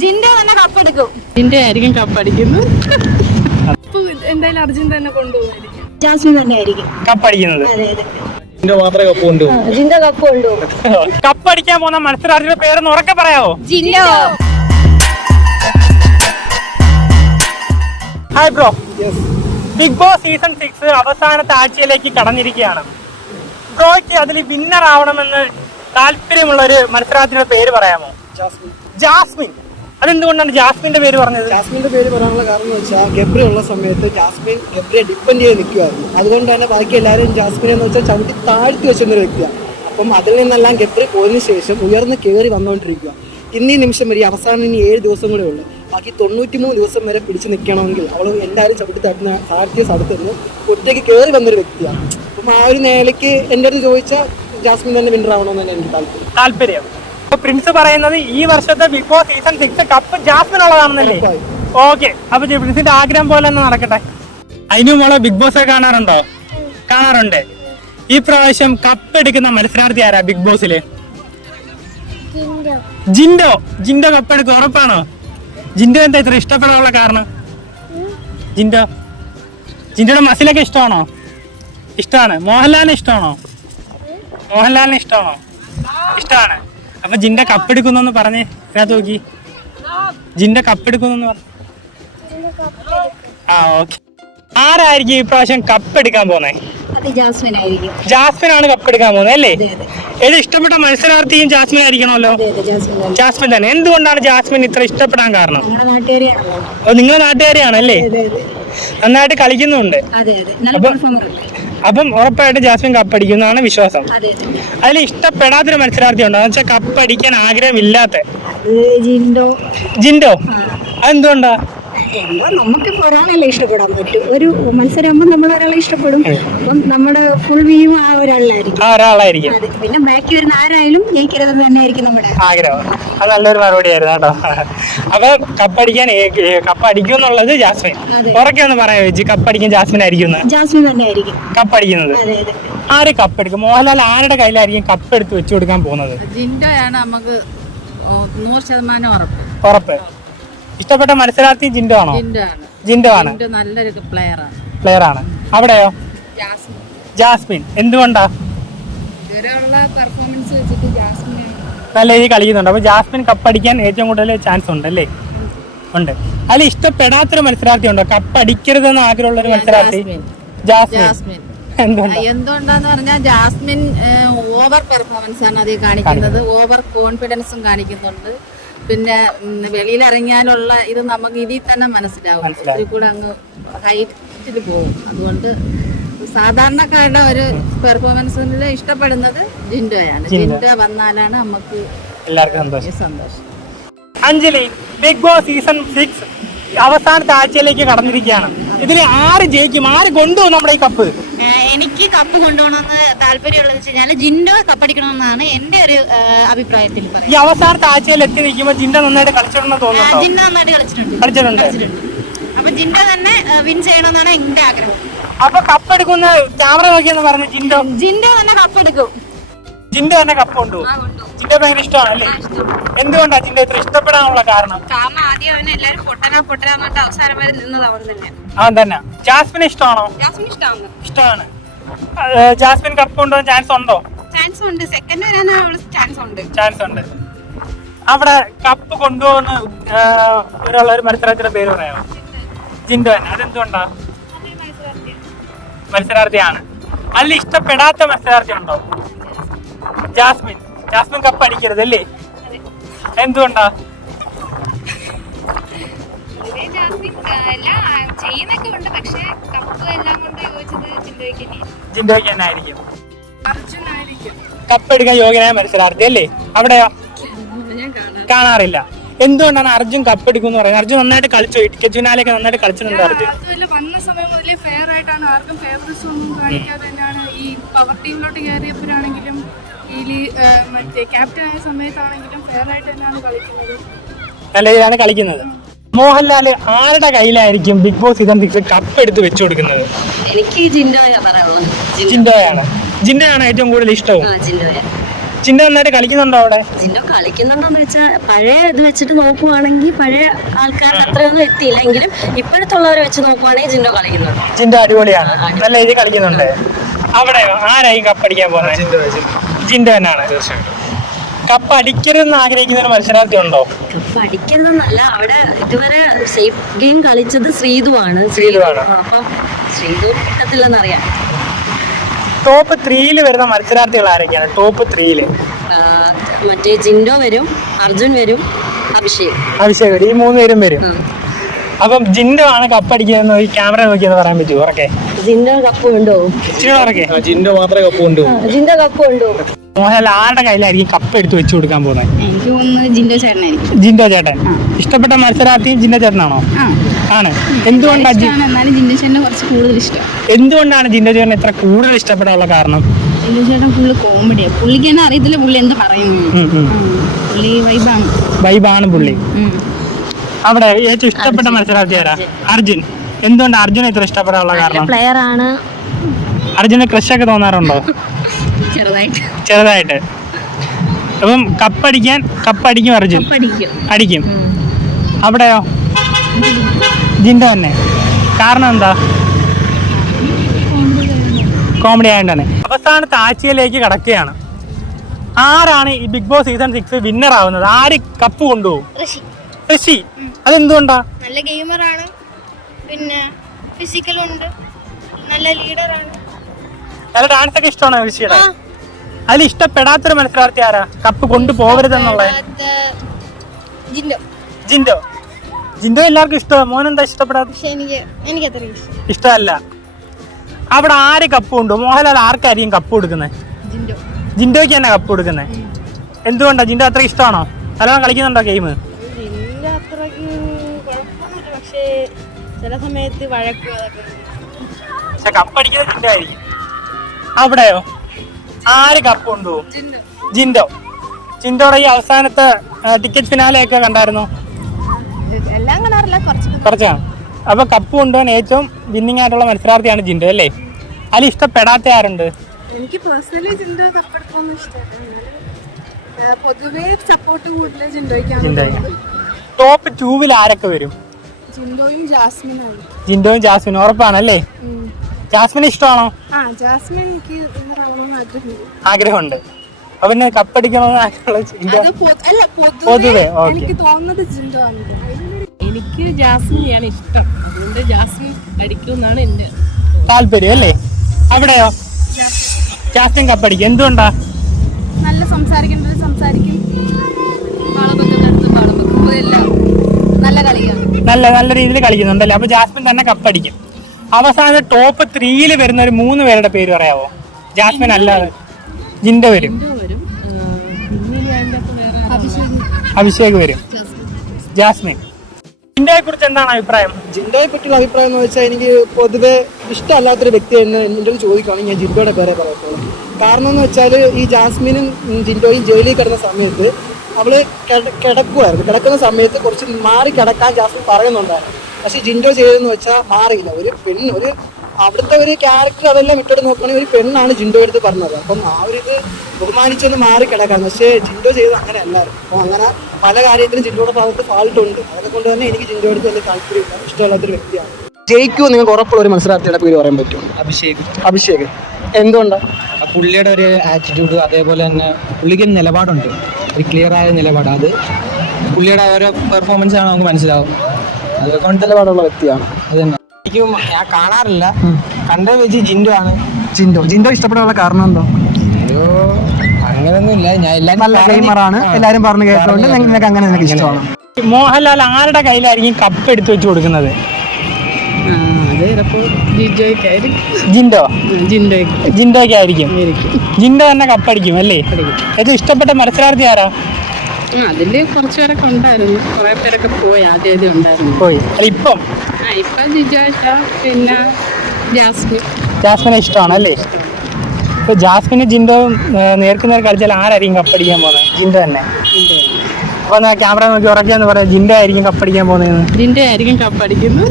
ജിൻഡോ തന്നെ കപ്പെടുക്കും. ജിൻഡോ ആയിരിക്കും കപ്പടിക്കുന്നത്. എന്തായാലും അർജുൻ തന്നെ കൊണ്ടുപോകുമായിരിക്കും. ജാസ്മിൻ തന്നെ ആയിരിക്കും കപ്പടിക്കുന്നത്. ജിൻഡോ മാത്രമേ കപ്പ് കൊണ്ടുപോകും. ജിൻഡോ കപ്പ് കൊണ്ടുപോകും. കപ്പടിക്കാൻ പോകുന്ന മത്സരാർത്ഥിയുടെ പേരൊന്ന് ഉറക്കെ പറയാവോ? Jinto. Hi bro. Big Boss season 6 അവസാനത്തെ ആഴ്ചയിലേക്ക് കടന്നിരിക്കുകയാണ്. ബ്രോയ്ക്ക് അതിൽ വിന്നർ ആവണമെന്ന് താല്പര്യമുള്ള ഒരു മത്സരാർത്ഥിയുടെ പേര് പറയാമോ? ജാസ്മിൻ. അതെന്തുകൊണ്ടാണ് ജാസ്മിന്റെ പേര് പറഞ്ഞത്? ജാസ്മിന്റെ പേര് പറയാനുള്ള കാരണം എന്ന് വെച്ചാൽ ഗബ്രി ഉള്ള സമയത്ത് ജാസ്മിൻ ഗബ്രിയെ ഡിപ്പെൻഡ് ചെയ്ത് നിൽക്കുമായിരുന്നു. അതുകൊണ്ട് തന്നെ ബാക്കി എല്ലാവരും ജാസ്മിനെ എന്ന് വെച്ചാൽ ചവിട്ടി താഴ്ത്തി വെച്ചൊരു വ്യക്തിയാണ്. അപ്പം അതിൽ നിന്നെല്ലാം ഗബ്രി പോയതിനു ശേഷം ഉയർന്ന് കയറി വന്നുകൊണ്ടിരിക്കുക. ഇന്നീ നിമിഷം വരെ അവസാനം ഇനി 7 ദിവസം കൂടെ ഉള്ളു. ബാക്കി 93 ദിവസം വരെ പിടിച്ച് നിൽക്കണമെങ്കിൽ അവൾ എല്ലാവരും ചവിട്ടി താഴ്ത്തിയ സ്ഥലത്ത് നിന്ന് ഒറ്റയ്ക്ക് കയറി വന്നൊരു വ്യക്തിയാണ്. അപ്പം ആ ഒരു നിലയ്ക്ക് എൻ്റെ അടുത്ത് ചോദിച്ചാൽ ജാസ്മിൻ തന്നെ വിന്നർ ആവണമെന്ന് തന്നെ എനിക്ക് താല്പര്യം. പ്രിൻസ് പറയുന്നത് ഈ വർഷത്തെ Big Boss season 6 cup Jasmine ഉള്ളതാണെന്നല്ലേ? ഓക്കെ, അപ്പൊ പ്രിൻസിന്റെ ആഗ്രഹം പോലെ തന്നെ നടക്കട്ടെ. അതിനു മോളെ ബിഗ് ബോസ് കാണാറുണ്ടോ? കാണാറുണ്ട്. ഈ പ്രാവശ്യം കപ്പ് എടുക്കുന്ന മത്സരാർത്ഥി ആരാ ബിഗ് ബോസില്? ജിൻഡോ. ജിൻഡോ കപ്പ് എടുക്കും, ഉറപ്പാണോ? ജിൻഡോ എന്താ ഇത്ര ഇഷ്ടപ്പെടാനുള്ള കാരണം? ജിൻഡോയുടെ മസിലൊക്കെ ഇഷ്ടമാണോ? ഇഷ്ടമാണ്. മോഹൻലാലിനെ ഇഷ്ടമാണോ? ഇഷ്ടമാണ്. അപ്പൊ ജിൻഡോ കപ്പെടുക്കുന്നു പറഞ്ഞേ, ഇതിനകത്ത് നോക്കി. ജിൻഡോ കപ്പെടുക്കുന്നു പറഞ്ഞു. ആ, ഓക്കെ. ആരായിരിക്കും ഈ പ്രാവശ്യം കപ്പെടുക്കാൻ പോന്നെ? ജാസ്മിൻ ആണ് കപ്പെടുക്കാൻ പോകുന്നത് അല്ലേ? ഏത് ഇഷ്ടപ്പെട്ട മത്സരാർത്ഥിയും ജാസ്മിൻ ആയിരിക്കണമല്ലോ. ജാസ്മിൻ തന്നെ. എന്തുകൊണ്ടാണ് ജാസ്മിൻ ഇത്ര ഇഷ്ടപ്പെടാൻ കാരണം? നിങ്ങളെ നാട്ടുകാരിയാണല്ലേ? നന്നായിട്ട് കളിക്കുന്നുണ്ട്. അപ്പം ഉറപ്പായിട്ടും ജാസ്മിൻ കപ്പടിക്കുന്നതാണ് വിശ്വാസം. അതിൽ ഇഷ്ടപ്പെടാത്തൊരു മത്സരാർത്ഥി ഉണ്ടോ? എന്ന് വെച്ചാൽ കപ്പടിക്കാൻ ആഗ്രഹമില്ലാത്ത? ജിൻഡോ. അതെന്തുകൊണ്ടാ? നമുക്ക് ഒരാളല്ലേ ഇഷ്ടപ്പെടാൻ പറ്റും. ഒരു മത്സരമാകുമ്പോൾ നമ്മൾ ഒരാളെ ഇഷ്ടപ്പെടും. അപ്പം നമ്മുടെ ഫുൾ വ്യൂ ആ ഒരാളായിരിക്കും. പിന്നെ ബാക്കി വരുന്ന ആരായാലും ജയിക്കരുതെന്ന് തന്നെയായിരിക്കും നമ്മുടെ ആഗ്രഹം. അത് നല്ലൊരു മറുപടി ആയിരുന്നു കേട്ടോ. അപ്പൊ കപ്പടിക്കും എന്നുള്ളത് ജാസ്മിൻ. ഉറക്കെ ഒന്ന് പറയാൻ വെച്ച് കപ്പടിക്കാൻ ജാസ്മിൻ ആയിരിക്കും. ജാസ്മിൻ തന്നെ ആയിരിക്കും കപ്പടിക്കുന്നത്. ആര് കപ്പെടുക്കും? മോഹൻലാൽ ആരുടെ കയ്യിലായിരിക്കും കപ്പ് എടുത്ത് വെച്ചു കൊടുക്കാൻ പോകുന്നത്? ജിൻഡോയാണ് നമുക്ക് 100% ഉറപ്പ്. ഇഷ്ടപ്പെട്ട മത്സരാർത്ഥി ജിൻഡോ ആണോ? ജിൻഡോ ആണ്. നല്ലൊരു പ്ലെയർ ആണ്. അവിടെയോ? ജാസ്മിൻ. എന്തുകൊണ്ടാ? നല്ല രീതിയിൽ കളിക്കുന്നുണ്ട്. അപ്പൊ ജാസ്മിൻ കപ്പടിക്കാൻ ഏറ്റവും കൂടുതൽ ചാൻസ് ഉണ്ട് അല്ലേ? ഉണ്ട്. അതിൽ ഇഷ്ടപ്പെടാത്തൊരു മത്സരാർത്ഥി ഉണ്ടോ? കപ്പടിക്കരുതെന്ന് ആഗ്രഹമുള്ള ഒരു മത്സരാർത്ഥി? ജാസ്മിൻ. എന്തുകൊണ്ടാന്ന് പറഞ്ഞാൽ ജാസ്മിൻ ഓവർ പെർഫോമൻസ് ആണ് അതിൽ കാണിക്കുന്നത്. ഓവർ കോൺഫിഡൻസും കാണിക്കുന്നുണ്ട്. പിന്നെ വെളിയിലിറങ്ങിയാലുള്ള ഇത് നമുക്ക് ഇതിൽ തന്നെ മനസ്സിലാവും. ഒത്തിരി കൂടെ അങ്ങ് ഹൈറ്റിൽ പോകും. അതുകൊണ്ട് സാധാരണക്കാരുടെ ഒരു പെർഫോമൻസിൽ ഇഷ്ടപ്പെടുന്നത് ജിൻഡോയാണ്. ജിൻഡോ വന്നാലാണ് നമുക്ക് എല്ലാവർക്കും സന്തോഷം. അഞ്ജലി, ബിഗ് ബോസ് സീസൺ 6 അവസാനത്തെ ആഴ്ചയിലേക്ക് കടന്നിരിക്കുകയാണ്. ഇതിൽ ആര് ജയിക്കും? ആര് കൊണ്ടുപോകും നമ്മുടെ ഈ കപ്പ്? എനിക്ക് കപ്പ് കൊണ്ടുപോകണമെന്ന് താല്പര്യമുള്ളത് വെച്ച് കഴിഞ്ഞാൽ ജിൻഡോ കപ്പടിക്കണമെന്നാണ് എന്റെ ഒരു അഭിപ്രായത്തിൽ. ഈ അവസാനത്തെ ആഴ്ചയിൽ എത്തി നിൽക്കുമ്പോൾ ജിൻഡോ നന്നായിട്ട് കളിച്ചിട്ടുണ്ടെന്ന് തോന്നുന്നു. ജിൻഡോ നന്നായിട്ട് കളിച്ചിട്ടുണ്ട്. അപ്പൊ ജിൻഡോ തന്നെ വിൻ ചെയ്യണമെന്നാണ് എന്റെ ആഗ്രഹം. അപ്പൊ കപ്പെടുക്കുന്ന ക്യാമറ നോക്കിയെന്ന് പറഞ്ഞു. ജിൻഡോ തന്നെ കപ്പെടുക്കും. ജിൻഡോ തന്നെ കപ്പ് കൊണ്ടുപോകും. ജിൻഡോ ഭയങ്കര ഇഷ്ടമാണല്ലേ? എന്തുകൊണ്ടാണ് ജിൻഡോ ഇത്ര ഇഷ്ടപ്പെടാനുള്ള കാരണം? കാരണം ആദ്യം അവന് എല്ലാവരും പൊട്ടനാന്നിട്ട് അവസാനം വരെ നിന്നത് അവൻ തന്നെ. അവൻ തന്നെ. ജാസ്മിൻ ഇഷ്ടമാണോ? ഇഷ്ടമാണ്. ജാസ്മിൻ കപ്പ് കൊണ്ടുപോകാൻ ചാൻസ് ഉണ്ടോ? ചാൻസ് ഉണ്ട്. സെക്കൻഡ് വരാൻ ചാൻസ് ഉണ്ട്. അവിടെ കപ്പ് കൊണ്ടുപോകുന്ന ഒരു മത്സരത്തിന്റെ പേര് പറയാമോ? ജിൻഡോ തന്നെ. അതെന്തുകൊണ്ടാ? മത്സരാർത്ഥിയാണ്. അതിൽ ഇഷ്ടപ്പെടാത്ത മത്സരാർത്ഥി ഉണ്ടോ? ജാസ്മിൻ കപ്പ് അടിക്കരുത് അല്ലേ? എന്തുകൊണ്ടാ? ജിൻഡോയ്ക്ക് തന്നെ ആയിരിക്കും. കപ്പെടുക്കാൻ യോഗ്യനായ മത്സരാർത്ഥി അല്ലേ? അവിടെയോ? കാണാറില്ല. എന്തുകൊണ്ടാണ് അർജുൻ കപ്പെടുക്കും എന്ന് പറയുന്നത്? അർജുൻ നന്നായിട്ട് കളിച്ചു. ഫിനാലൊക്കെ നന്നായിട്ട് കളിച്ചിട്ടുണ്ട് അർജുൻ. വന്ന സമയം മുതലേ ഫെയർ ആയിട്ടാണ്. ആർക്കും ഫേവറിസം ഒന്നും കാണിക്കാതെ തന്നെയാണ് ഈ പവർ ടീമിലോട്ട് കയറിയപ്പോഴാണെങ്കിലും ഈ മറ്റേ ക്യാപ്റ്റൻ ആയ സമയത്താണെങ്കിലും ഫെയർ ആയിട്ട് തന്നെയാണ് കളിക്കുന്നത്. നല്ല രീതിയിലാണ് കളിക്കുന്നത്. മോഹൻലാല് ആരുടെ കയ്യിലായിരിക്കും ബിഗ് ബോസ് സീസൺ 6 കപ്പ് എടുത്ത് വെച്ചു കൊടുക്കുന്നത്? എനിക്ക് ജിൻഡോയാണ്. ജിൻഡോയാണ് ഏറ്റവും കൂടുതൽ ഇഷ്ടവും. ജിൻഡോ നന്നായിട്ട് കളിക്കുന്നുണ്ടോ അവിടെ? ജിൻഡോ കളിക്കുന്നുണ്ടോന്ന് വെച്ചാൽ പഴയ ഇത് വെച്ചിട്ട് നോക്കുവാണെങ്കിൽ പഴയ ആൾക്കാരുടെ അത്രയൊന്നും എത്തിയില്ല എങ്കിലും ഇപ്പോഴത്തുള്ളവരെ വെച്ച് നോക്കുവാണെങ്കിൽ ജിൻഡോ കളിക്കുന്നുണ്ട്. ജിൻഡോ അടിപൊളിയാണ്, നല്ല രീതിയിൽ കളിക്കുന്നുണ്ട്. അവിടെ ആരായി കപ്പടിക്കാൻ പോകുന്നത്? ജിൻഡോ തന്നെയാണ്. കപ്പ് അടിക്കരുതെന്ന് ആഗ്രഹിക്കുന്ന ഒരു മത്സരാർത്ഥി ഉണ്ടോ? കപ്പ് അടിക്കരുതെന്നല്ല, അവിടെ ഇതുവരെ സേഫ് ഗെയിം കളിച്ചത് ശ്രീതുവാണ്. അപ്പം ശ്രീതു കിട്ടത്തില്ലെന്നറിയാം. ടോപ്പ് 3 വരുന്ന മത്സരാർത്ഥികൾ ആരൊക്കെയാണ്? ടോപ്പ് 3 മറ്റേ ജിൻഡോ വരും, അർജുൻ വരും, അഭിഷേക് വരും. ഈ 3 പേരും വരും. അപ്പം ജിൻഡോ ആണ് കപ്പടിക്കുന്നതെന്ന് ഈ ക്യാമറ നോക്കിയെന്ന് പറയാൻ പറ്റുമോ? ഉറക്കെ ജിൻഡോ കപ്പ് കൊണ്ടുപോകും. ജിൻഡോ മാത്രമേ കപ്പ് കൊണ്ടുപോകും. ജിൻഡോ കപ്പ് കൊണ്ടുപോകും. മോഹൻലാൽ ആരുടെ കയ്യിലായിരിക്കും കപ്പ് എടുത്ത് വെച്ച് കൊടുക്കാൻ പോകുന്നത്? എനിക്ക് തോന്നുന്നത് ജിൻഡോ ചേട്ടനായിരിക്കും. ജിൻഡോ ചേട്ടൻ. ഇഷ്ടപ്പെട്ട മത്സരാർത്ഥി ജിൻഡോ ചേട്ടനാണോ? ആണ്. എന്തുകൊണ്ടാണ് എന്നാലും ജിൻഡോ ചേട്ടനെ കുറച്ച് കൂടുതൽ ഇഷ്ടം. എന്തുകൊണ്ടാണ് ജിൻഡോ ചേട്ടൻ ഇത്ര കൂടുതൽ ഇഷ്ടപ്പെടാനുള്ള കാരണം? ജിൻഡോ ചേട്ടൻ ഫുള്ള് കോമഡിയാണ്. പുള്ളിക്ക് തന്നെ അറിയത്തില്ല പുള്ളി എന്ത് പറയുന്നു. പുള്ളി വൈബാണ് പുള്ളി. അവിടെ ഏറ്റവും ഇഷ്ടപ്പെട്ട മത്സരാർത്ഥി ആരാ? അർജുൻ. എന്തുകൊണ്ട് അർജുനെ ഇത്ര ഇഷ്ടപ്പെടാനുള്ള കാരണം? പ്ലെയർ ആണ്. അർജുന് ക്രഷ് ഒക്കെ തോന്നാറുണ്ടോ? ചെറുതായിട്ട്. അപ്പം കപ്പടിക്കും അർജുൻ. അടിക്കും. അവിടെയോ? ജിൻഡോ തന്നെ. കാരണം എന്താ? കോമഡി ആയതുകൊണ്ടാണ്. അവസാനത്തെ ആഴ്ചയിലേക്ക് കടക്കുകയാണ്. ആരാണ് ഈ ബിഗ് ബോസ് സീസൺ 6 വിന്നർ ആവുന്നത്? ആര് കപ്പ് കൊണ്ടുപോകും? ഋഷി. അതെന്തുകൊണ്ടാ? നല്ല ഗെയിമറാണ്, പിന്നെ ഫിസിക്കലുണ്ട്, നല്ല ലീഡറാണ്. നല്ല ഡാൻസ് ഒക്കെ ഇഷ്ടമാണോ ഋഷിയുടെ? അതിൽ ഇഷ്ടപ്പെടാത്തൊരു മത്സരാർത്ഥി ആരാ? കപ്പ് കൊണ്ടുപോകരുതെന്നുള്ള ജിൻഡോ എല്ലാവർക്കും ഇഷ്ടമാണ്. മോനെന്താ ഇഷ്ടപ്പെടാത്ത? എനിക്ക് ഇഷ്ടമല്ല. അവിടെ ആര് കപ്പ് കൊണ്ടുപോകും? മോഹൻലാൽ ആർക്കായിരിക്കും കപ്പ് കൊടുക്കുന്നത്? ജിൻഡോയ്ക്ക് തന്നെ കപ്പ് കൊടുക്കുന്നത്. എന്തുകൊണ്ടാ? ജിൻഡോ അത്ര ഇഷ്ടമാണോ? നല്ലോണം കളിക്കുന്നുണ്ടോ ഗെയിം? പക്ഷേ ചില സമയത്ത് വഴക്ക്. പക്ഷെ കപ്പടിക്കുന്നത് ജിൻഡോ ആയിരിക്കും. അവിടെയോ ആര് കപ്പ് കൊണ്ടുപോകും? ജിൻഡോയുടെ ഈ അവസാനത്തെ ടിക്കറ്റ് ഫിനാലെ ഒക്കെ കണ്ടായിരുന്നോ? എല്ലാം കാണാറില്ല, കുറച്ചാണ്. അപ്പൊ കപ്പ് കൊണ്ടുപോകാൻ ഏറ്റവും വിന്നിങ് ആയിട്ടുള്ള മത്സരാർത്ഥിയാണ് ജിൻഡോ അല്ലേ? അതിൽ ഇഷ്ടപ്പെടാത്ത ആരുണ്ട്? എനിക്ക് പേഴ്സണലി ജിൻഡോ കപ്പെടുക്കാന്ന് ഇഷ്ടമാണ്. പൊതുവേ സപ്പോർട്ട് കൂടുതൽ ജിൻഡോയ്ക്കാണ്. ടോപ്പ് 2 ആരൊക്കെ വരും? ജിൻഡോയും ജാസ്മിനാണ്. ജിൻഡോയും ജാസ്മിനും ഉറപ്പാണല്ലേ? ജാസ്മിന് ഇഷ്ടമാണോ? ജാസ്മിൻ എനിക്ക് ആഗ്രഹമുണ്ട്. അപ്പൊ പിന്നെ കപ്പടിക്കണമെന്ന് പൊതുവെ എനിക്ക് തോന്നുന്നത് ജിൻഡോ ആണ്. എനിക്ക് ജാസ്മിനെയാണ് ഇഷ്ടം, അതുകൊണ്ട് ജാസ്മിൻ അടിക്കുമെന്നാണ് എന്റെ താല്പര്യം അല്ലേ? അവിടെയോ? ജാസ്മിൻ കപ്പടിക്കും. എന്തുകൊണ്ടാ? നല്ല സംസാരിക്കേണ്ടത് സംസാരിക്കും, നല്ല രീതിയിൽ കളിക്കുന്നുണ്ടല്ലേ? അപ്പൊ ജാസ്മിൻ തന്നെ കപ്പടിക്കും. അവസാനം ടോപ്പ് 3 വരുന്ന ഒരു 3 പേരുടെ പേര് പറയാവോ? ജാസ്മിൻ അല്ലാതെ. ജിൻഡോ വരും, അഭിഷേക് വരും, ജാസ്മിൻ. ജിൻഡോയെ കുറിച്ച് എന്താണ് അഭിപ്രായം? ജിൻഡോയെ പറ്റിയുള്ള അഭിപ്രായം എന്ന് വെച്ചാൽ എനിക്ക് പൊതുവെ ഇഷ്ടമല്ലാത്തൊരു വ്യക്തി എന്ന് എൻ്റെ ചോദിക്കുകയാണെങ്കിൽ ഞാൻ ജിൻഡോയുടെ പേരെ പറയത്തുള്ളൂ. കാരണം എന്ന് വെച്ചാൽ ഈ ജാസ്മിനും ജിൻഡോയും ജയിലിൽ കിടന്ന സമയത്ത് അവള് കിടക്കുന്ന സമയത്ത് കുറച്ച് മാറി കിടക്കാൻ ജാസ്മിൻ പറയുന്നുണ്ടായിരുന്നു. പക്ഷെ ജിൻഡോ ചെയ്തതെന്ന് വെച്ചാൽ മാറിയില്ല. ഒരു അവിടുത്തെ ഒരു ക്യാരക്ടർ അതെല്ലാം ഇട്ടോട്ട് നോക്കുകയാണെങ്കിൽ ഒരു പെണ്ണാണ് ജിൻഡോ എടുത്ത് പറഞ്ഞത്. അപ്പം ആ ഒരു ഇത് ബഹുമാനിച്ചൊന്ന് മാറി കിടക്കാൻ. പക്ഷേ ജിൻഡോ ചെയ്തത് അങ്ങനെ അല്ലായിരുന്നു. അപ്പോൾ അങ്ങനെ പല കാര്യത്തിലും ജിൻഡോയുടെ ഭാഗത്ത് ഫാൾട്ട് ഉണ്ട്. അതൊക്കെ കൊണ്ട് തന്നെ എനിക്ക് ജിൻഡോ എടുത്ത് വലിയ താല്പര്യമില്ല, ഇഷ്ടമല്ലാത്തൊരു വ്യക്തിയാണ്. ജയിക്കുമോ നിങ്ങൾക്ക് ഉറപ്പുള്ള ഒരു മത്സരാർത്ഥിയുടെ പേര് പറയാൻ പറ്റും? അഭിഷേക്. എന്തുകൊണ്ടാണ്? പുള്ളിയുടെ ഒരു ആറ്റിറ്റ്യൂഡ്, അതേപോലെ തന്നെ പുള്ളിക്ക് ഒരു നിലപാടുണ്ട്, ഒരു ക്ലിയർ ആയ നിലപാട്. അത് പുള്ളിയുടെ ഓരോ പെർഫോമൻസ് ആണ് നമുക്ക് മനസ്സിലാവും. അതുകൊണ്ട് നിലപാടുള്ള വ്യക്തിയാണ്. അത് തന്നെ. എനിക്കും ഞാൻ കാണാറില്ല, കണ്ട വെച്ച് ജിൻഡോ ആണ്. ജിൻഡോ ഇഷ്ടപ്പെടാനുള്ള കാരണം എന്തോ? അങ്ങനെയൊന്നുമില്ല, ഞാൻ എല്ലാവരും നല്ല ഗെയിമറാണ്, എല്ലാവരും പറഞ്ഞു കേട്ടോണ്ട് നിങ്ങൾക്ക് അങ്ങനെ നിനക്ക് ഇഷ്ടമാണ്. മോഹൻലാൽ ആരുടെ കയ്യിലായിരിക്കും കപ്പ് എടുത്തു വെച്ച് കൊടുക്കുന്നത്? ജിൻഡോയ്ക്ക് ആയിരിക്കും. ജിൻഡോ തന്നെ കപ്പടിക്കും അല്ലേ? ഏറ്റവും ഇഷ്ടപ്പെട്ട മത്സരാർത്ഥി ആരാ? അതില് കുറച്ചുപേരൊക്കെ ഉണ്ടായിരുന്നു, കുറെ പേരൊക്കെ പോയി. ആദ്യം ഉണ്ടായിരുന്നു, പോയി. ഇപ്പം ജിജോട്ട, പിന്നെ ജാസ്മിനെ ഇഷ്ടമാണ് അല്ലേ? ഇപ്പൊ ജാസ്മിന് ജിൻഡോ നേർക്കുനേർ കളിച്ചാൽ ആരായിരിക്കും കപ്പടിക്കാൻ പോകുന്നത്? ജിൻഡോ തന്നെ. അപ്പൊ ക്യാമറ നോക്കി ഉറക്കാന്ന് പറയാം, ജിൻഡോ ആയിരിക്കും കപ്പടിക്കാൻ പോകുന്നത്. ജിൻഡോ ആയിരിക്കും കപ്പടിക്കുന്നത്.